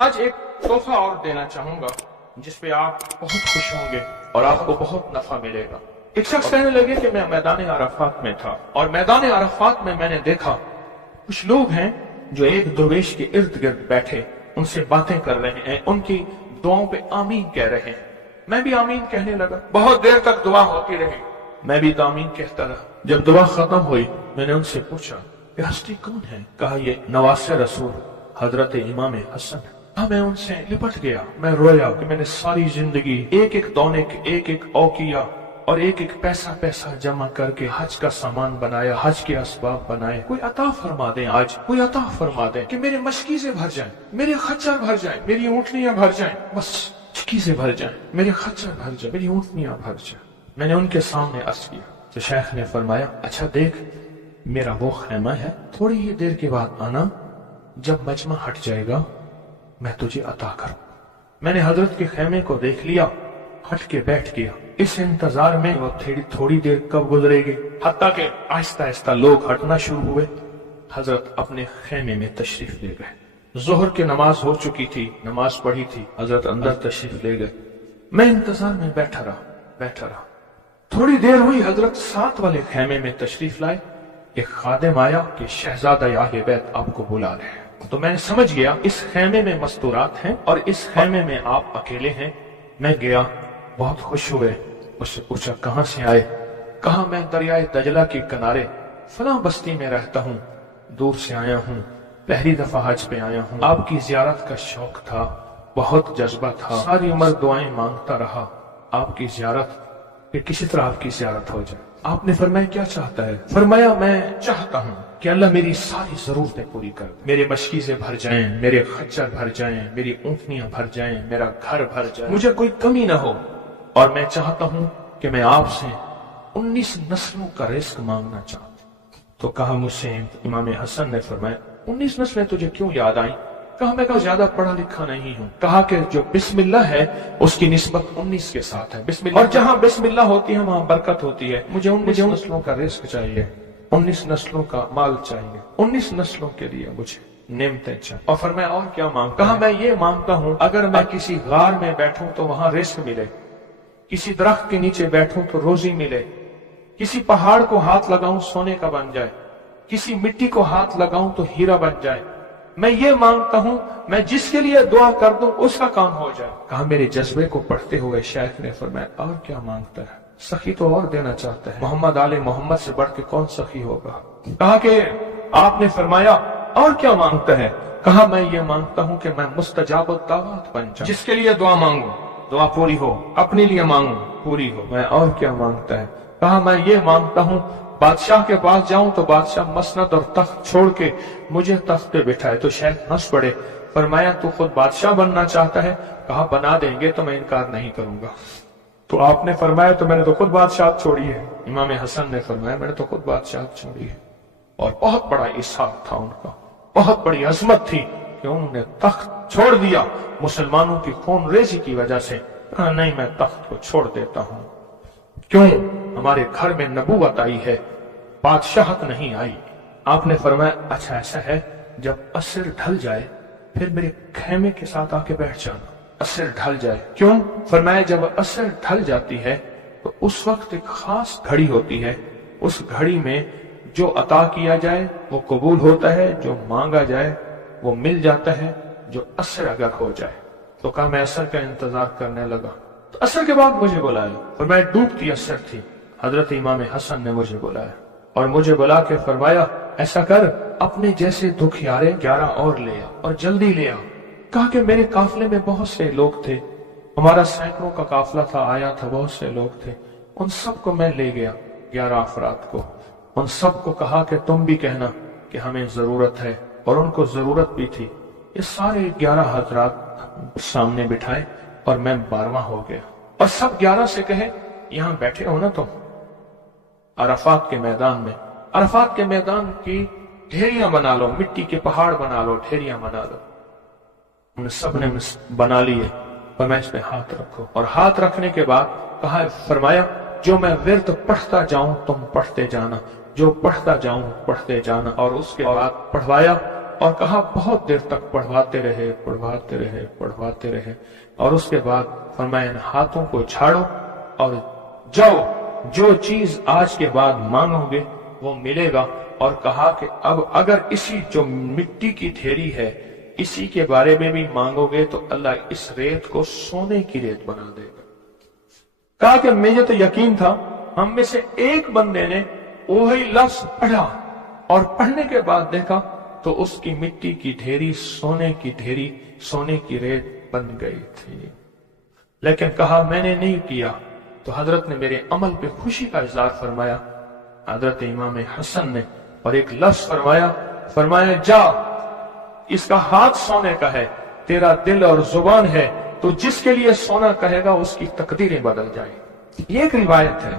آج ایک تحفہ اور دینا چاہوں گا جس پہ آپ بہت خوش ہوں گے اور آپ کو بہت نفع ملے گا۔ ایک شخص کہنے لگے کہ میں میدان عرفات میں تھا اور میدان عرفات میں نے دیکھا کچھ لوگ ہیں جو ایک درویش کے ارد گرد بیٹھے ان سے باتیں کر رہے ہیں، ان کی دعاؤں پہ آمین کہہ رہے ہیں۔ میں بھی آمین کہنے لگا، بہت دیر تک دعا ہوتی رہی، میں بھی آمین کہتا رہا۔ جب دعا ختم ہوئی میں نے ان سے پوچھا یہ ہستی کون ہے؟ کہا یہ نواسہ رسول حضرت امام حسن ہے۔ میں ان سے لپٹ گیا، میں رویا کہ میں نے ساری زندگی ایک ایک دونے کے ایک ایک اوقیہ اور ایک ایک پیسہ جمع کر کے حج کا سامان بنایا، حج کے اسباب بنائے۔ کوئی عطا فرما دیں، آج کوئی عطا فرما دیں کہ میرے مشکیزیں بھر جائیں، میرے خچر بھر جائیں، میری اونٹنیاں بھر جائیں، بس مشکیزیں بھر جائیں، میرے خچر بھر جائیں، میری اونٹنیاں بھر جائیں۔ میں نے ان کے سامنے عرض کیا تو شیخ نے فرمایا اچھا دیکھ میرا وہ خیمہ ہے، تھوڑی ہی دیر کے بعد آنا، جب مجمع ہٹ جائے گا میں تجھے عطا کروں۔ میں نے حضرت کے خیمے کو دیکھ لیا، ہٹ کے بیٹھ گیا، اس انتظار میں وہ تھوڑی دیر کب گزرے گی، حتیٰ کہ آہستہ آہستہ لوگ ہٹنا شروع ہوئے۔ حضرت اپنے خیمے میں تشریف لے گئے۔ ظہر کی نماز ہو چکی تھی، نماز پڑھی تھی، حضرت اندر تشریف لے گئے۔ میں انتظار میں بیٹھا رہا۔ تھوڑی دیر ہوئی، حضرت ساتھ والے خیمے میں تشریف لائے۔ ایک خادم آیا کہ شہزادہ اہل بیت آپ کو بلا رہے ہیں۔ تو میں سمجھ گیا اس خیمے میں مستورات ہیں اور اس خیمے میں آپ اکیلے ہیں۔ میں گیا، بہت خوش ہوئے، اس سے پوچھا کہاں سے آئے؟ کہا میں دریائے دجلہ کے کنارے فلاں بستی میں رہتا ہوں، دور سے آیا ہوں، پہلی دفعہ حج پہ آیا ہوں۔ آپ کی زیارت کا شوق تھا، بہت جذبہ تھا، ساری عمر دعائیں مانگتا رہا آپ کی زیارت، کہ کسی طرح آپ کی زیارت ہو جائے۔ آپ نے فرمایا کیا چاہتا ہے؟ فرمایا میں چاہتا ہوں کہ اللہ میری ساری ضرورتیں پوری کر دے، میرے مشکیزیں بھر جائیں، میرے خچر بھر جائیں، میری اونٹنیاں بھر جائیں، میرا گھر بھر جائے، مجھے کوئی کمی نہ ہو، اور میں چاہتا ہوں کہ میں آپ سے 19 نسلوں کا رزق مانگنا چاہتا ہوں۔ تو کہا مجھ سے امام حسن نے فرمایا 19 نسلیں تجھے کیوں یاد آئیں؟ کہا میں زیادہ پڑھا لکھا نہیں ہوں۔ کہا کہ جو بسم اللہ ہے اس کی نسبت 19 کے ساتھ ہے، بسم اللہ، اور جہاں بسم اللہ ہوتی ہے وہاں برکت ہوتی ہے۔ مجھے 19 نسلوں کا رزق چاہیے، 19 نسلوں کا مال چاہیے، 19 نسلوں کے لیے مجھے نعمتیں چاہیے۔ اور فرمایا اور کیا مانگتا؟ کہا میں یہ مانگتا ہوں اگر میں کسی غار میں بیٹھوں تو وہاں رزق ملے، کسی درخت کے نیچے بیٹھوں تو روزی ملے، کسی پہاڑ کو ہاتھ لگاؤں سونے کا بن جائے، کسی مٹی کو ہاتھ لگاؤں تو ہیرا بن جائے۔ میں یہ مانگتا ہوں میں جس کے لیے دعا کر دوں اس کا کام ہو جائے۔ کہا میرے جذبے کو پڑھتے ہوئے شیخ نے فرمایا اور کیا مانگتا ہے؟ سخی تو اور دینا چاہتا ہے، محمد آل محمد سے بڑھ کے کون سخی ہوگا؟ کہا کہ آپ نے فرمایا اور کیا مانگتا ہے؟ کہا میں یہ مانگتا ہوں کہ میں مستجاب الدعوات بن جاؤں، جس کے لیے دعا مانگوں دعا پوری ہو، اپنے لیے مانگوں پوری ہو۔ میں اور کیا مانگتا ہے؟ کہا میں یہ مانگتا ہوں بادشاہ کے پاس جاؤں تو بادشاہ مسند اور تخت چھوڑ کے مجھے تخت پہ بٹھائے۔ تو شیخ ہنس پڑے، فرمایا تو خود بادشاہ بننا چاہتا ہے؟ کہا بنا دیں گے تو میں انکار نہیں کروں گا۔ تو آپ نے فرمایا تو میں نے تو خود بادشاہت چھوڑی ہے۔ امام حسن نے فرمایا میں نے تو خود بادشاہت چھوڑی ہے۔ اور بہت بڑا اصحاق تھا ان کا، بہت بڑی عظمت تھی کہ انہوں نے تخت چھوڑ دیا مسلمانوں کی خون ریزی کی وجہ سے۔ کہا نہیں میں تخت کو چھوڑ دیتا ہوں، کیوں؟ ہمارے گھر میں نبوت آئی ہے، بادشاہت نہیں آئی۔ آپ نے فرمایا اچھا ایسا ہے، جب عصر ڈھل جائے پھر میرے خیمے کے ساتھ آ کے بیٹھ جانا۔ عصر ڈھل جائے کیوں؟ فرمایا جب عصر ڈھل جاتی ہے تو اس وقت ایک خاص گھڑی ہوتی ہے، اس گھڑی میں جو عطا کیا جائے وہ قبول ہوتا ہے، جو مانگا جائے وہ مل جاتا ہے، جو عصر اگر ہو جائے۔ تو کہا میں عصر کا انتظار کرنے لگا، تو عصر کے بعد مجھے بلایا، فرمایا ڈوبتی عصر تھی، حضرت امام حسن نے مجھے بلایا اور مجھے بلا کے فرمایا ایسا کر اپنے جیسے دکھیارے 11 اور لے آ اور جلدی لے آ۔ کہا کہ میرے قافلے میں بہت سے لوگ تھے، ہمارا سینکڑوں کا قافلہ تھا، آیا تھا، بہت سے لوگ تھے، ان سب کو میں لے گیا، 11 افراد کو، ان سب کو کہا کہ تم بھی کہنا کہ ہمیں ضرورت ہے، اور ان کو ضرورت بھی تھی۔ یہ سارے 11 حضرات سامنے بٹھائے اور میں 12واں ہو گیا، اور سب 11 سے کہے یہاں بیٹھے ہو نا تم عرفات کے میدان میں، عرفات کے میدان کی ڈھیریاں بنا لو، مٹی کے پہاڑ بنا لو، ڈھیریاں بنا لو۔ ان سب نے بنا لیے، اور میں اس پہ ہاتھ رکھو، اور ہاتھ رکھنے کے بعد کہا فرمایا جو میں ورد پڑھتا جاؤں تم پڑھتے جانا، جو پڑھتا جاؤں پڑھتے جانا، اور اس کے بعد پڑھوایا اور کہا بہت دیر تک پڑھواتے رہے پڑھواتے رہے اور اس کے بعد فرمایا ان ہاتھوں کو جھاڑو اور جاؤ، جو چیز آج کے بعد مانگو گے وہ ملے گا، اور کہا کہ اب اگر اسی جو مٹی کی ڈھیری ہے اسی کے بارے میں بھی مانگو گے تو اللہ اس ریت کو سونے کی ریت بنا دے گا۔ کہا کہ مجھے تو یقین تھا، ہم میں سے ایک بندے نے وہی لفظ پڑھا اور پڑھنے کے بعد دیکھا تو اس کی مٹی کی ڈھیری سونے کی ڈھیری، سونے کی ریت بن گئی تھی۔ لیکن کہا میں نے نہیں کیا، تو حضرت نے میرے عمل پہ خوشی کا اظہار فرمایا۔ حضرت امام حسن نے اور ایک لفظ فرمایا جا، اس کا ہاتھ سونے کا ہے، تیرا دل اور زبان ہے، تو جس کے لیے سونا کہے گا اس کی تقدیریں بدل جائیں۔ یہ ایک روایت ہے،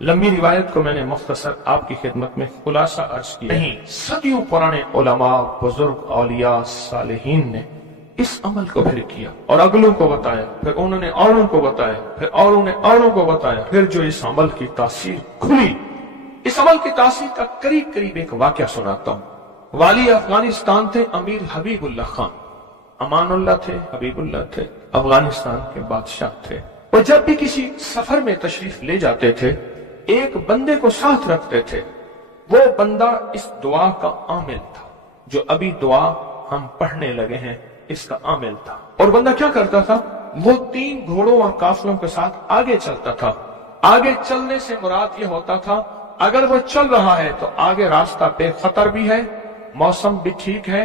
لمبی روایت کو میں نے مختصر آپ کی خدمت میں خلاصہ عرض کیا۔ نہیں، صدیوں پرانے علماء، بزرگ، اولیاء، صالحین نے اس عمل کو پھر کیا اور اگلوں کو بتایا، پھر انہوں نے اوروں کو بتایا، پھر اوروں نے اوروں کو بتایا، پھر جو اس عمل کی تاثیر کھلی، اس عمل کی تاثیر کا قریب ایک واقعہ سناتا ہوں۔ والی افغانستان تھے امیر حبیب اللہ خان، امان اللہ تھے، حبیب اللہ تھے، افغانستان کے بادشاہ تھے۔ وہ جب بھی کسی سفر میں تشریف لے جاتے تھے ایک بندے کو ساتھ رکھتے تھے، وہ بندہ اس دعا کا عامل تھا، جو ابھی دعا ہم پڑھنے لگے ہیں اس کا عامل تھا۔ اور بندہ کیا کرتا تھا، وہ 3 گھوڑوں اور قافلوں کے ساتھ آگے چلتا تھا۔ آگے چلنے سے مراد یہ ہوتا تھا اگر وہ چل رہا ہے تو آگے راستہ بے خطر بھی ہے، موسم بھی ٹھیک ہے،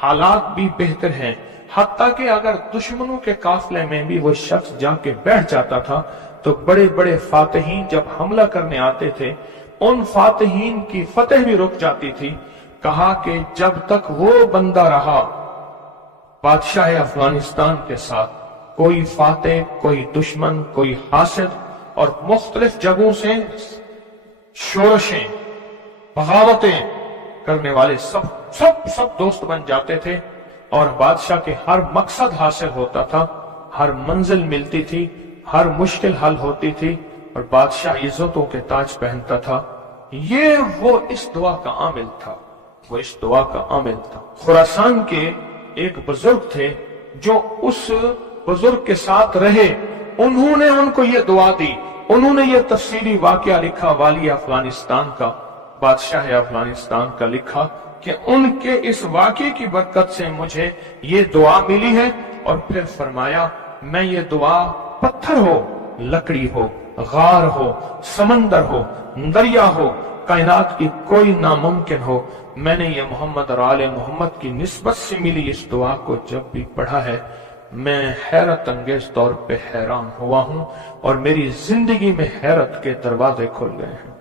حالات بھی بہتر ہیں، حتیٰ کہ اگر دشمنوں کے قافلے میں بھی وہ شخص جا کے بیٹھ جاتا تھا تو بڑے بڑے فاتحین جب حملہ کرنے آتے تھے ان فاتحین کی فتح بھی رک جاتی تھی۔ کہا کہ جب تک وہ بندہ رہا بادشاہ افغانستان کے ساتھ، کوئی فاتح، کوئی دشمن، کوئی حاسد اور مختلف جگہوں سے شورشیں، بغاوتیں کرنے والے سب دوست بن جاتے تھے، اور بادشاہ کے ہر مقصد حاصل ہوتا تھا، ہر منزل ملتی تھی، ہر مشکل حل ہوتی تھی، اور بادشاہ عزتوں کے تاج پہنتا تھا۔ یہ وہ اس دعا کا عامل تھا، وہ اس دعا کا عامل تھا۔ خراسان کے ایک بزرگ تھے جو اس بزرگ کے ساتھ رہے، انہوں نے ان کو یہ دعا دی، انہوں نے یہ تفصیلی واقعہ لکھا، والی افغانستان کا، بادشاہ افغانستان کا لکھا کہ ان کے اس واقعے کی برکت سے مجھے یہ دعا ملی ہے۔ اور پھر فرمایا میں یہ دعا پتھر ہو، لکڑی ہو، غار ہو، سمندر ہو، دریا ہو، کائنات کی کوئی ناممکن ہو، میں نے یہ محمد اور آل محمد کی نسبت سے ملی اس دعا کو جب بھی پڑھا ہے میں حیرت انگیز طور پہ حیران ہوا ہوں، اور میری زندگی میں حیرت کے دروازے کھل گئے ہیں۔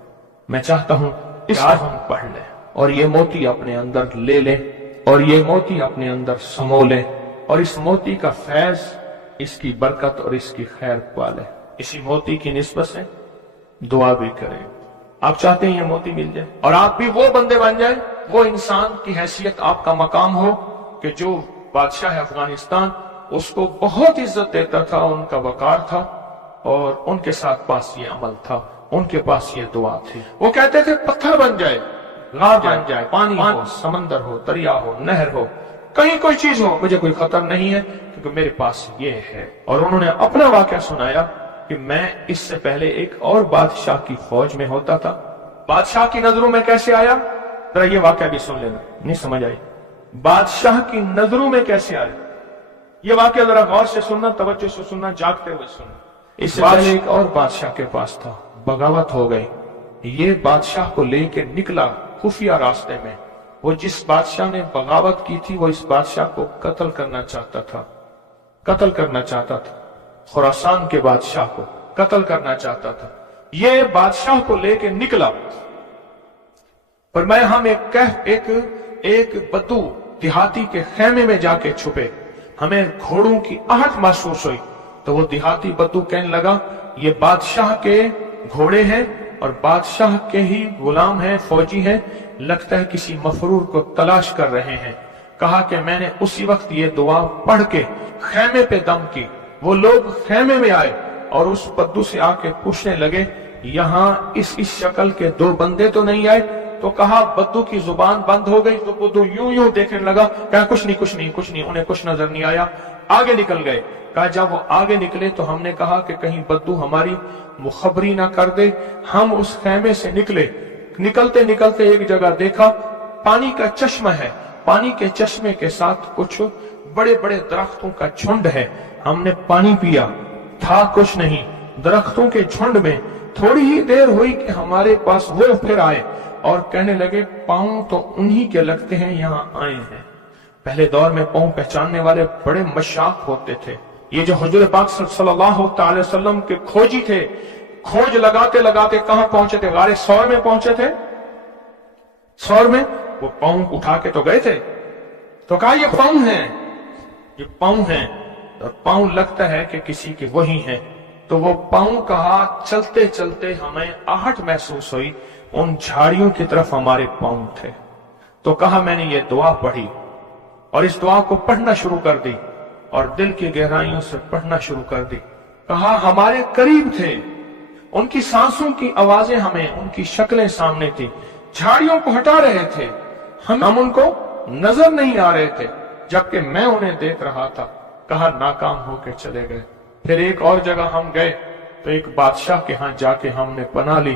میں چاہتا ہوں اس کو ہم پڑھ لیں اور یہ موتی اپنے اندر لے لیں اور یہ موتی اپنے اندر سمو لیں، اور اس موتی کا فیض، اس کی برکت اور اس کی خیر پالیں۔ اسی موتی کی نسبت سے دعا بھی کریں۔ آپ چاہتے ہیں یہ موتی مل جائے اور آپ بھی وہ بندے بن جائیں، وہ انسان کی حیثیت آپ کا مقام ہو کہ جو بادشاہ افغانستان اس کو بہت عزت دیتا تھا، ان کا وقار تھا، اور ان کے ساتھ پاس یہ عمل تھا، ان کے پاس یہ دعا تھی۔ وہ کہتے تھے پتھر بن جائے، غار بن جائے، پانی ہو، سمندر ہو، دریا ہو، نہر ہو، کہیں کوئی چیز ہو، مجھے کوئی خطر نہیں ہے کیونکہ میرے پاس یہ ہے۔ اور انہوں نے اپنا واقعہ سنایا کہ میں اس سے پہلے ایک اور بادشاہ کی فوج میں ہوتا تھا، بادشاہ کی نظروں میں کیسے آیا، ذرا یہ واقعہ بھی سن لینا، نہیں سمجھ آئی، بادشاہ کی نظروں میں کیسے آیا، یہ واقعہ ذرا غور سے سننا، توجہ سے سننا، جاگتے ہوئے سننا۔ اس سے پہلے ایک اور بادشاہ کے پاس تھا، بغاوت ہو گئی، یہ بادشاہ کو لے کے نکلا خفیہ راستے میں، وہ جس بادشاہ نے بغاوت کی تھی وہ اس بادشاہ کو قتل کرنا چاہتا تھا، خراسان کے بادشاہ کو قتل کرنا چاہتا تھا۔ یہ بادشاہ کو لے کے نکلا، فرمایا ہم ایک بدو دیہاتی کے خیمے میں جا کے چھپے، ہمیں گھوڑوں کی آہٹ محسوس ہوئی، تو وہ دیہاتی بدو کہنے لگا یہ بادشاہ کے گھوڑے ہیں اور بادشاہ کے ہی غلام ہیں، فوجی ہیں، لگتا ہے کسی مفرور کو تلاش کر رہے ہیں۔ کہا کہ میں نے اسی وقت یہ دعا پڑھ کے خیمے پہ دم کی، وہ لوگ خیمے میں آئے اور اس بدو سے آ کے پوچھنے لگے یہاں اس شکل کے 2 بندے تو نہیں آئے؟ تو کہا بدو کی زبان بند ہو گئی تو بدو یوں یوں دیکھنے لگا، کہا کچھ نہیں کچھ نہیں کچھ نہیں، انہیں کچھ نظر نہیں آیا، آگے نکل گئے۔ کہا جب وہ آگے نکلے تو ہم نے کہا کہ کہیں بدو ہماری مخبری نہ کر دے۔ ہم اس خیمے سے نکلے، نکلتے نکلتے ایک جگہ دیکھا پانی کا چشمہ ہے، پانی کے چشمے کے ساتھ کچھ بڑے بڑے درختوں کا جھنڈ ہے۔ ہم نے پانی پیا، تھا کچھ نہیں، درختوں کے جھنڈ میں۔ تھوڑی ہی دیر ہوئی کہ ہمارے پاس وہ پھر آئے اور کہنے لگے پاؤں تو انہی کے لگتے ہیں یہاں آئے ہیں۔ پہلے دور میں پاؤں پہچاننے والے بڑے مشاق ہوتے تھے۔ یہ جو حضور پاک صلی اللہ تعالی وسلم کے کھوجی تھے، کھوج لگاتے لگاتے کہاں پہنچے تھے؟ غار ثور میں پہنچے تھے۔ ثور میں وہ پاؤں اٹھا کے تو گئے تھے، تو کہا یہ پاؤں ہیں، یہ پاؤں ہیں، اور پاؤں لگتا ہے کہ کسی کے وہی ہیں۔ تو وہ پاؤں کہا چلتے چلتے ہمیں آہٹ محسوس ہوئی، ان جھاڑیوں کی طرف ہمارے پاؤں تھے۔ تو کہا میں نے یہ دعا پڑھی اور اس دعا کو پڑھنا شروع کر دی اور دل کی گہرائیوں سے پڑھنا شروع کر دی۔ کہا ہمارے قریب تھے، ان کی سانسوں کی آوازیں ہمیں، ان کی شکلیں سامنے تھی، جھاڑیوں کو ہٹا رہے تھے، ہم ان کو نظر نہیں آ رہے تھے جبکہ میں انہیں دیکھ رہا تھا۔ کہا ناکام ہو کے چلے گئے۔ پھر ایک اور جگہ ہم گئے تو ایک بادشاہ کے ہاں جا کے ہم نے پناہ لی۔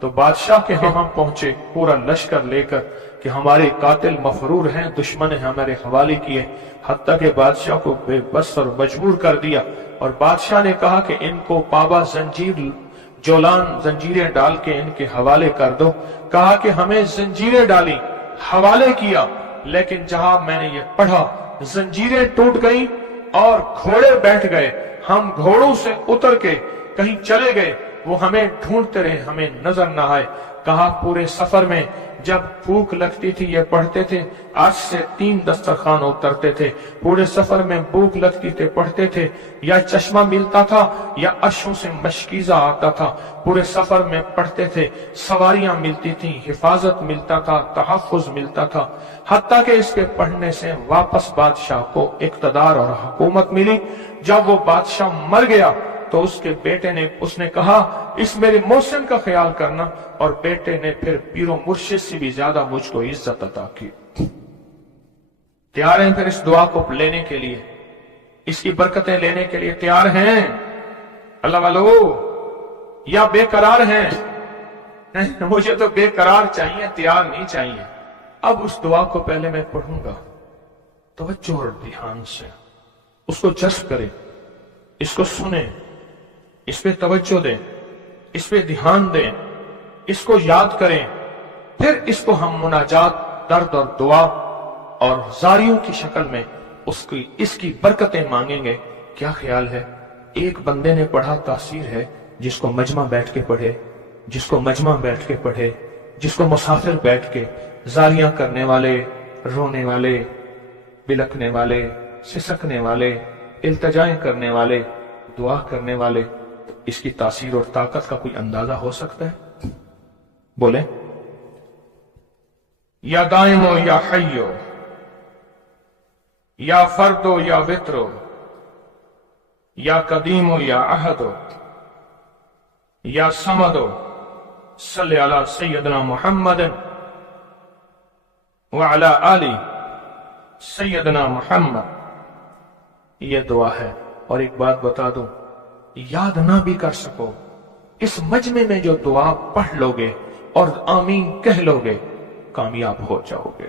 تو بادشاہ کے ہاں ہم پہنچے پورا لشکر لے کر کہ ہمارے قاتل مفرور ہیں، دشمن ہمارے حوالے کیے، حتیٰ کہ بادشاہ کو بے بس اور مجبور کر دیا۔ اور بادشاہ نے کہا کہ ان کو پابا زنجیر جولان زنجیریں ڈال کے ان کے حوالے کر دو۔ کہا کہ ہمیں زنجیریں ڈالی، حوالے کیا، لیکن جہاں میں نے یہ پڑھا زنجیریں ٹوٹ گئیں اور گھوڑے بیٹھ گئے۔ ہم گھوڑوں سے اتر کے کہیں چلے گئے، وہ ہمیں ڈھونڈتے رہے، ہمیں نظر نہ آئے۔ کہا پورے سفر میں جب بھوک لگتی تھی یہ پڑھتے تھے، آج سے 3 دسترخوان اترتے تھے۔ پورے سفر میں بھوک لگتی تھے پڑھتے تھے، یا چشمہ ملتا تھا یا عرشوں سے مشکیزہ آتا تھا۔ پورے سفر میں پڑھتے تھے، سواریاں ملتی تھیں، حفاظت ملتا تھا، تحفظ ملتا تھا، حتیٰ کہ اس کے پڑھنے سے واپس بادشاہ کو اقتدار اور حکومت ملی۔ جب وہ بادشاہ مر گیا تو اس کے بیٹے نے اس نے کہا اس میرے محسن کا خیال کرنا، اور بیٹے نے پھر پیر و مرشد سے بھی زیادہ مجھ کو عزت عطا کی۔ تیار ہیں پھر اس دعا کو لینے کے لیے، اس کی برکتیں لینے کے لیے تیار ہیں اللہ والو، یا بے قرار ہیں؟ مجھے تو بے قرار چاہیے، تیار نہیں چاہیے۔ اب اس دعا کو پہلے میں پڑھوں گا، توجہ اور دھیان سے اس کو جذب کریں، اس کو سنیں، اس پہ توجہ دیں، اس پہ دھیان دیں، اس کو یاد کریں، پھر اس کو ہم مناجات، درد اور دعا اور زاریوں کی شکل میں اس کی برکتیں مانگیں گے۔ کیا خیال ہے ایک بندے نے پڑھا تاثیر ہے، جس کو مجمع بیٹھ کے پڑھے، جس کو مجمع بیٹھ کے پڑھے، جس کو مسافر بیٹھ کے، زاریاں کرنے والے، رونے والے، بلکنے والے، سسکنے والے، التجائیں کرنے والے، دعا کرنے والے، اس کی تاثیر اور طاقت کا کوئی اندازہ ہو سکتا ہے؟ بولیں یا دائمو یا حیو، یا فردو یا وطرو، یا قدیمو یا احدو، یا سمدو، صلی علی سیدنا محمد وعلی آلہ سیدنا محمد۔ یہ دعا ہے۔ اور ایک بات بتا دوں، یاد نہ بھی کر سکو، اس مجمع میں جو دعا پڑھ لو گے اور آمین کہہ لو گے، کامیاب ہو جاؤ گے۔